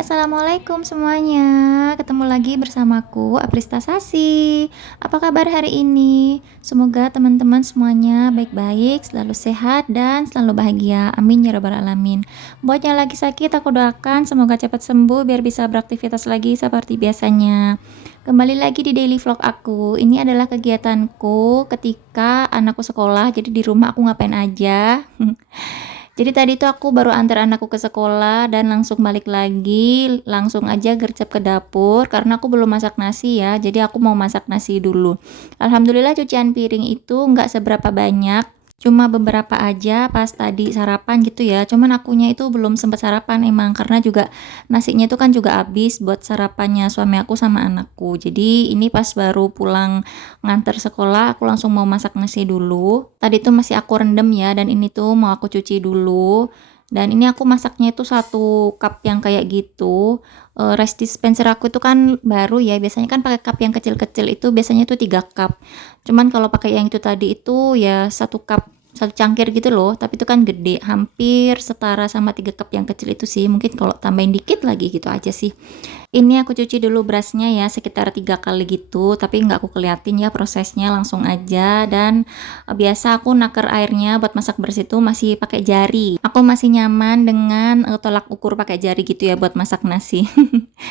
Assalamualaikum semuanya. Ketemu lagi bersamaku, Aprista Sasi. Apa kabar hari ini? Semoga teman-teman semuanya baik-baik, selalu sehat, dan selalu bahagia. Amin ya rabbal alamin. Buat yang lagi sakit, aku doakan semoga cepat sembuh biar bisa beraktivitas lagi seperti biasanya. Kembali lagi di daily vlog aku. Ini adalah kegiatanku ketika anakku sekolah. Jadi di rumah aku ngapain aja. Jadi tadi tuh aku baru antar anakku ke sekolah dan langsung balik lagi, langsung aja gercep ke dapur karena aku belum masak nasi ya. Jadi aku mau masak nasi dulu. Alhamdulillah cucian piring itu nggak seberapa banyak. Cuma beberapa aja pas tadi sarapan gitu ya. Cuman akunya itu belum sempat sarapan emang karena juga nasinya itu kan juga habis buat sarapannya suami aku sama anakku. Jadi ini pas baru pulang nganter sekolah aku langsung mau masak nasi dulu. Tadi tuh masih aku rendam ya dan ini tuh mau aku cuci dulu. Dan ini aku masaknya itu 1 cup yang kayak gitu. Rice dispenser aku itu kan baru ya. Biasanya kan pakai cup yang kecil-kecil itu biasanya tuh 3 cup. Cuman kalau pakai yang itu tadi itu ya 1 cup, 1 cangkir gitu loh, tapi itu kan gede, hampir setara sama 3 cup yang kecil itu sih. Mungkin kalau tambahin dikit lagi gitu aja sih. Ini aku cuci dulu berasnya ya sekitar 3 kali gitu, tapi nggak aku keliatin ya prosesnya, langsung aja. Dan biasa aku naker airnya buat masak beras itu masih pakai jari. Aku masih nyaman dengan tolak ukur pakai jari gitu ya buat masak nasi.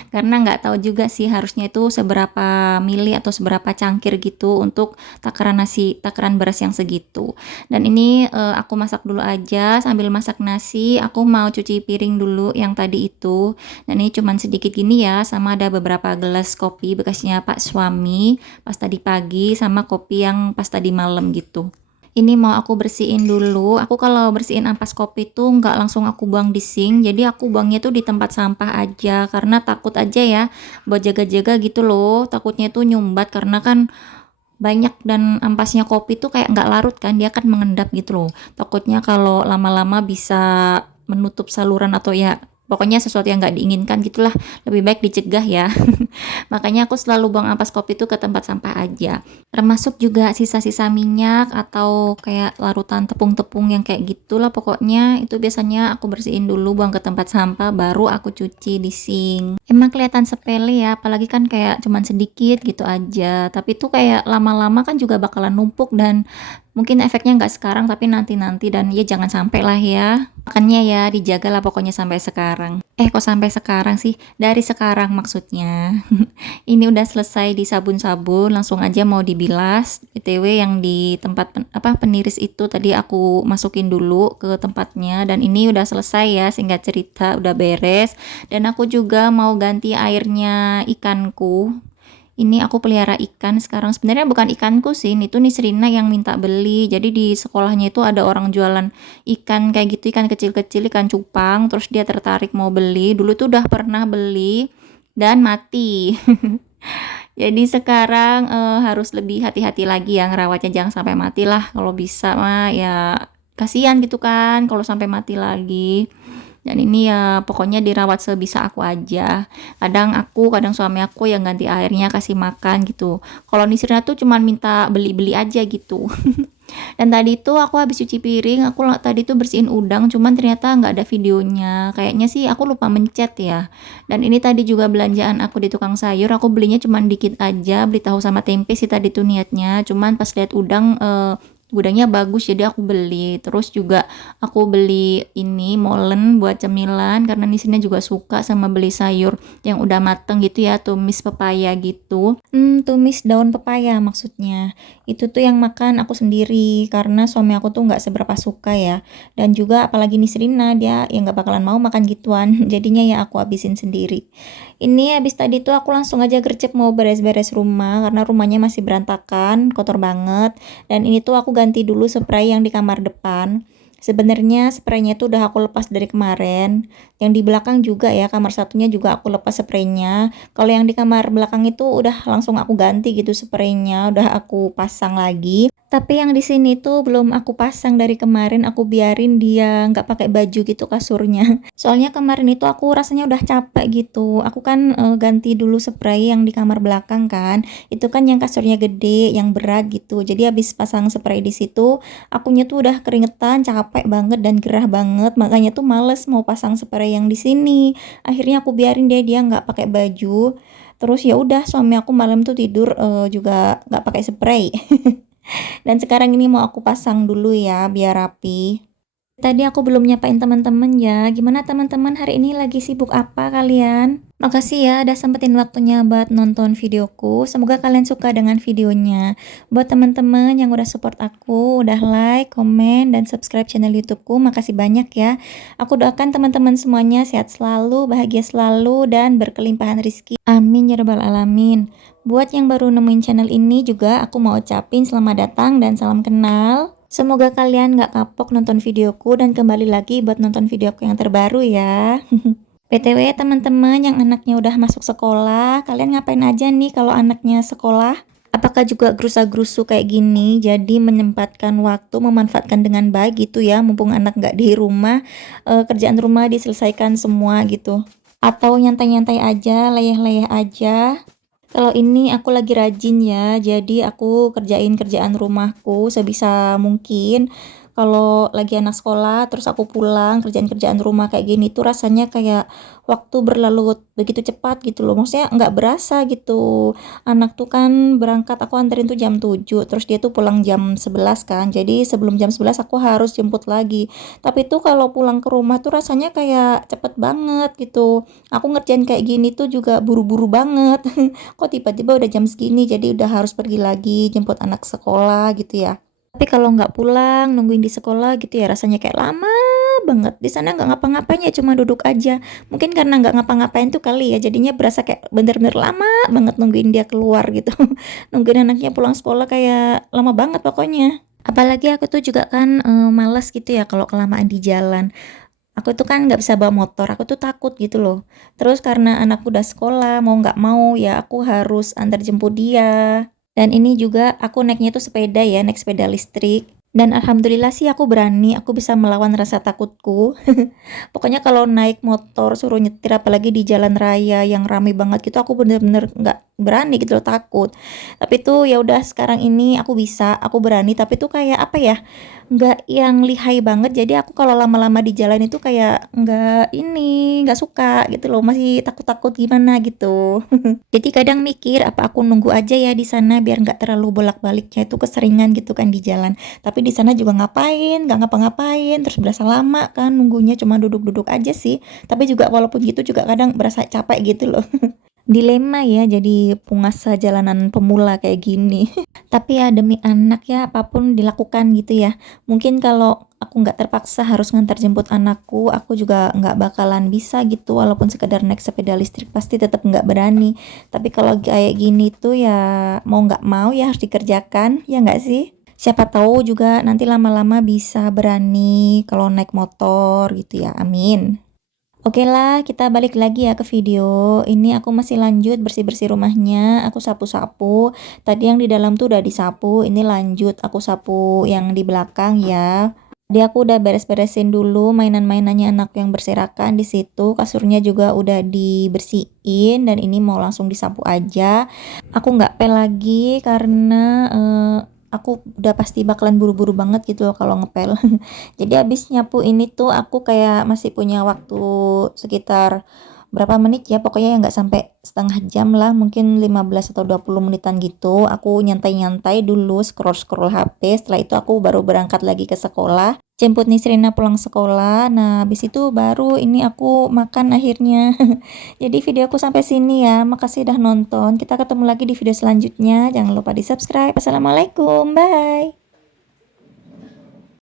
Karena nggak tahu juga sih harusnya itu seberapa mili atau seberapa cangkir gitu untuk takaran nasi, takaran beras yang segitu. Dan ini aku masak dulu aja. Sambil masak nasi aku mau cuci piring dulu yang tadi itu. Dan ini cuman sedikit gini ya, sama ada beberapa gelas kopi bekasnya Pak suami pas tadi pagi sama kopi yang pas tadi malam gitu. Ini mau aku bersihin dulu. Aku kalau bersihin ampas kopi tuh nggak langsung aku buang di sink, jadi aku buangnya tuh di tempat sampah aja karena takut aja ya buat jaga-jaga gitu loh. Takutnya tuh nyumbat karena kan banyak dan ampasnya kopi tuh kayak nggak larut kan, dia kan mengendap gitu loh. Takutnya kalau lama-lama bisa menutup saluran atau ya pokoknya sesuatu yang nggak diinginkan gitulah, lebih baik dicegah ya. Makanya aku selalu buang ampas kopi itu ke tempat sampah aja. Termasuk juga sisa-sisa minyak atau kayak larutan tepung-tepung yang kayak gitulah pokoknya itu biasanya aku bersihin dulu, buang ke tempat sampah baru aku cuci di sink. Emang kelihatan sepele ya, apalagi kan kayak cuman sedikit gitu aja. Tapi itu kayak lama-lama kan juga bakalan numpuk dan mungkin efeknya nggak sekarang tapi nanti-nanti, dan ya jangan sampai lah ya. Makanya ya dijagalah pokoknya sampai sekarang. Kok sampai sekarang sih? Dari sekarang maksudnya. Ini udah selesai di sabun-sabun, langsung aja mau dibilas. BTW yang di tempat peniris itu tadi aku masukin dulu ke tempatnya dan ini udah selesai ya, singkat cerita udah beres. Dan aku juga mau ganti airnya ikanku. Ini aku pelihara ikan sekarang, sebenarnya bukan ikanku sih, ini tuh Nisrina yang minta beli. Jadi di sekolahnya itu ada orang jualan ikan kayak gitu, ikan kecil-kecil, ikan cupang, terus dia tertarik mau beli. Dulu tuh udah pernah beli dan mati. Jadi sekarang harus lebih hati-hati lagi ya ngerawatnya, jangan sampai mati lah. Kalau bisa mah ya kasihan gitu kan kalau sampai mati lagi. Dan ini ya pokoknya dirawat sebisa aku aja. Kadang aku, kadang suami aku yang ganti airnya, kasih makan gitu. Kalau Nisrina tuh cuman minta beli-beli aja gitu. Dan tadi tuh aku habis cuci piring, aku tadi tuh bersihin udang, cuman ternyata nggak ada videonya. Kayaknya sih aku lupa mencet ya. Dan ini tadi juga belanjaan aku di tukang sayur, aku belinya cuman dikit aja, beli tahu sama tempe sih tadi tuh niatnya. Cuman pas lihat udang, udangnya bagus jadi aku beli. Terus juga aku beli ini molen buat cemilan karena di sini juga suka sama beli sayur yang udah mateng gitu ya, tumis pepaya gitu. Tumis daun pepaya maksudnya. Itu tuh yang makan aku sendiri karena suami aku tuh nggak seberapa suka ya. Dan juga apalagi Nisrina, dia yang nggak bakalan mau makan gituan. Jadinya ya aku habisin sendiri. Ini habis tadi tuh aku langsung aja gercep mau beres-beres rumah karena rumahnya masih berantakan, kotor banget. Dan ini tuh aku ganti dulu spray yang di kamar depan. Sebenarnya spraynya tuh udah aku lepas dari kemarin. Yang di belakang juga ya, kamar satunya juga aku lepas spraynya. Kalau yang di kamar belakang itu udah langsung aku ganti gitu spraynya, udah aku pasang lagi. Tapi yang di sini tuh belum aku pasang dari kemarin, aku biarin dia nggak pakai baju gitu kasurnya. Soalnya kemarin itu aku rasanya udah capek gitu. Aku kan, ganti dulu spray yang di kamar belakang kan, itu kan yang kasurnya gede, yang berat gitu. Jadi habis pasang spray di situ, akunya tuh udah keringetan, capek banget dan gerah banget, makanya tuh males mau pasang spray yang di sini. Akhirnya aku biarin deh dia nggak pakai baju, terus ya udah suami aku malam tuh tidur, juga nggak pakai spray. Dan sekarang ini mau aku pasang dulu ya biar rapi. Tadi aku belum nyapain teman-teman ya. Gimana teman-teman hari ini lagi sibuk apa kalian? Makasih ya udah sempetin waktunya buat nonton videoku. Semoga kalian suka dengan videonya. Buat teman-teman yang udah support aku, udah like, komen, dan subscribe channel YouTubeku, makasih banyak ya. Aku doakan teman-teman semuanya sehat selalu, bahagia selalu, dan berkelimpahan rizki. Amin ya rabbal alamin. Buat yang baru nemuin channel ini juga aku mau ucapin selamat datang dan salam kenal. Semoga kalian gak kapok nonton videoku dan kembali lagi buat nonton videoku yang terbaru ya. BTW teman-teman yang anaknya udah masuk sekolah, kalian ngapain aja nih kalau anaknya sekolah? Apakah juga gerusa-gerusu kayak gini, jadi menyempatkan waktu, memanfaatkan dengan baik gitu ya, mumpung anak nggak di rumah, kerjaan rumah diselesaikan semua gitu. Atau nyantai-nyantai aja, leyeh-leyeh aja. Kalau ini aku lagi rajin ya, jadi aku kerjain kerjaan rumahku sebisa mungkin. Kalau lagi anak sekolah, terus aku pulang kerjain kerjaan rumah kayak gini tuh rasanya kayak waktu berlalu begitu cepat gitu loh. Maksudnya nggak berasa gitu. Anak tuh kan berangkat, aku anterin tuh jam 7, terus dia tuh pulang jam 11 kan. Jadi sebelum jam 11 aku harus jemput lagi. Tapi tuh kalau pulang ke rumah tuh rasanya kayak cepet banget gitu. Aku ngerjain kayak gini tuh juga buru-buru banget. Kok tiba-tiba udah jam segini, jadi udah harus pergi lagi jemput anak sekolah gitu ya. Tapi kalau nggak pulang nungguin di sekolah gitu ya rasanya kayak lama banget. Di sana nggak ngapa-ngapain ya, cuma duduk aja. Mungkin karena nggak ngapa-ngapain tuh kali ya, jadinya berasa kayak bener-bener lama banget nungguin dia keluar gitu. Nungguin anaknya pulang sekolah kayak lama banget pokoknya. Apalagi aku tuh juga kan males gitu ya kalau kelamaan di jalan. Aku tuh kan nggak bisa bawa motor, aku tuh takut gitu loh. Terus karena anakku udah sekolah, mau nggak mau ya aku harus antar jemput dia. Dan ini juga aku naiknya tuh sepeda ya, naik sepeda listrik. Dan alhamdulillah sih aku berani, aku bisa melawan rasa takutku. Pokoknya kalau naik motor suruh nyetir apalagi di jalan raya yang ramai banget gitu, aku bener-bener nggak berani gitu loh, takut. Tapi tuh ya udah sekarang ini aku bisa, aku berani, tapi tuh kayak apa ya? Nggak yang lihai banget, jadi aku kalau lama-lama di jalan itu kayak nggak suka gitu loh, masih takut-takut gimana gitu. Jadi kadang mikir apa aku nunggu aja ya di sana biar nggak terlalu bolak-baliknya itu keseringan gitu kan di jalan. Tapi di sana juga ngapain, nggak ngapa-ngapain, terus berasa lama kan nunggunya cuma duduk-duduk aja sih. Tapi juga walaupun gitu juga kadang berasa capek gitu loh. Dilema ya jadi penguasa jalanan pemula kayak gini. Tapi ya demi anak ya apapun dilakukan gitu ya. Mungkin kalau aku nggak terpaksa harus ngantar jemput anakku, aku juga nggak bakalan bisa gitu. Walaupun sekedar naik sepeda listrik pasti tetap nggak berani. Tapi kalau kayak gini tuh ya mau nggak mau ya harus dikerjakan, ya nggak sih? Siapa tahu juga nanti lama-lama bisa berani kalau naik motor gitu ya, amin. Oke lah, kita balik lagi ya ke video. Ini aku masih lanjut bersih-bersih rumahnya. Aku sapu-sapu. Tadi yang di dalam tuh udah disapu. Ini lanjut aku sapu yang di belakang ya. Tadi aku udah beres-beresin dulu mainan-mainannya anak yang berserakan di situ. Kasurnya juga udah dibersihin dan ini mau langsung disapu aja. Aku nggak pel lagi karena aku udah pasti bakalan buru-buru banget gitu loh kalau ngepel. Jadi habis nyapu ini tuh aku kayak masih punya waktu sekitar berapa menit ya, pokoknya ya nggak sampai setengah jam lah, mungkin 15 atau 20 menitan gitu. Aku nyantai-nyantai dulu, scroll-scroll HP, setelah itu aku baru berangkat lagi ke sekolah, jemput Nisrina pulang sekolah. Nah habis itu baru ini aku makan akhirnya. Jadi videoku sampai sini ya, makasih udah nonton, kita ketemu lagi di video selanjutnya, jangan lupa di subscribe. Assalamualaikum, bye.